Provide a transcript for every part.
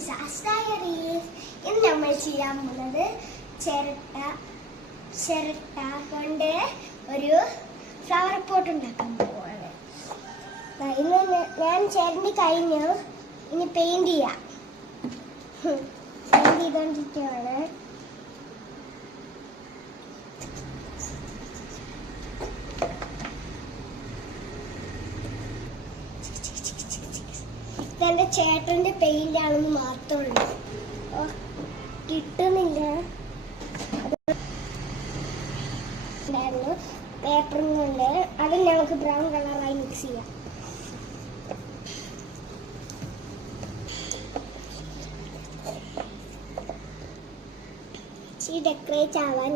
ഇന്ന് നമ്മൾ ചെയ്യാൻ പോകുന്നത് ചിരട്ട കൊണ്ട് ഒരു ഫ്ലവർ പോട്ട് ഉണ്ടാക്കാൻ പോവാണ്. ഇന്ന് ഞാൻ ചിരണ്ടി കഴിഞ്ഞു, ഇനി പെയിന്റ് ചെയ്യാം. പെയിന്റ് ചെയ്തോണ്ടിരിക്കുകയാണ്. ഇതെന്റെ ചേട്ടന്റെ പെയിന്റാണെന്ന് മാത്രമുള്ളൂ, കിട്ടുന്നില്ല. പേപ്പറിനുണ്ട്, അത് ഞങ്ങൾക്ക് ബ്രൗൺ കളറായി മിക്സ് ചെയ്യാം. ഡെക്കറേറ്റ് ആവാൻ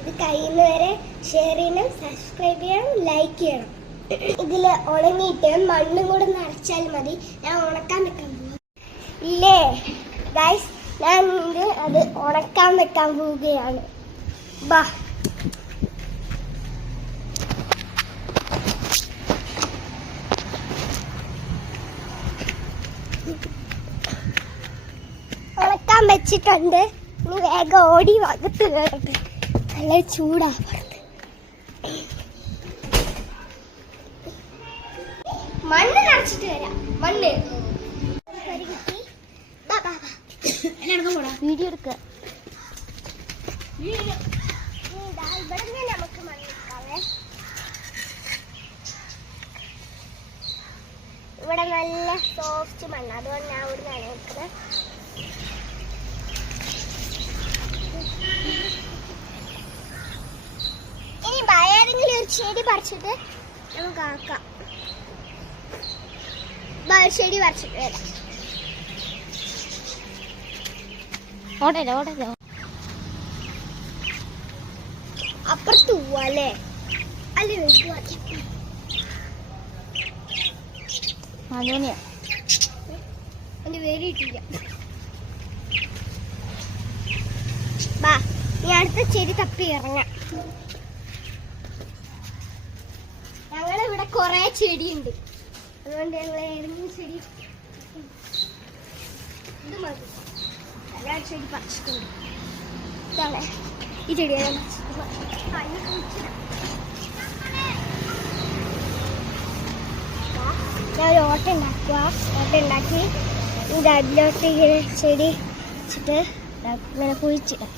ഇത് കഴിയുന്നവരെ ഷെയർ ചെയ്യണം, സബ്സ്ക്രൈബ് ചെയ്യണം, ലൈക്ക് ചെയ്യണം. ഇതിൽ ഉണങ്ങിയിട്ട് മണ്ണും കൂടെ നിറച്ചാൽ മതി. ഞാൻ ഉണക്കാൻ വെക്കാൻ പോകും ഇല്ലേ ഗൈസ്, ഞാൻ അത് ഉണക്കാൻ വെക്കാൻ പോവുകയാണ്. ബാ ഉണക്കാൻ വെച്ചിട്ടുണ്ട്. ഇനി വേഗം ഓടി വകത്ത് കയറട്ടെ, നല്ല ചൂടാവരുത്. മണ്ണ് നിറച്ചിട്ട് വരാം. മണ്ണ് വീഡിയോ എടുക്ക. ഇവിടെ നമുക്ക് മണ്ണെടുക്കാവേ. ഇവിടെ നല്ല സോഫ്റ്റ് മണ്ണ്, അതുകൊണ്ട് ഞാൻ ഇവിടെ നിന്നാണ് എടുക്കുന്നത്. ഇനി ഏതെങ്കിലും ഒരു ചെടി പറിച്ചിട്ട് നമുക്ക് ആക്കാം. ചെടി പറിച്ചിട്ട് വരാം. അപ്പുറത്ത് പോവാല്ലേ? അല്ലേ എന്റെ വേരിയിട്ടില്ല. ബാ, നീ അടുത്ത ചെടി തപ്പി ഇറങ്ങാം. ഞങ്ങളിവിടെ കൊറേ ചെടിയുണ്ട്, അതുകൊണ്ട് ഞങ്ങൾ ഏതെങ്കിലും ചെടി ഇത് മതി. എല്ലാ ചെടി പറിച്ചിട്ടുണ്ട്. ഇതാണ് ഈ ചെടിയാണ്. ഞാൻ ഒരു ഓട്ട ഉണ്ടാക്കി ഇത് അതിലോട്ട് ഇങ്ങനെ ചെടി വെച്ചിട്ട് ഇങ്ങനെ കുഴിച്ചിടാം.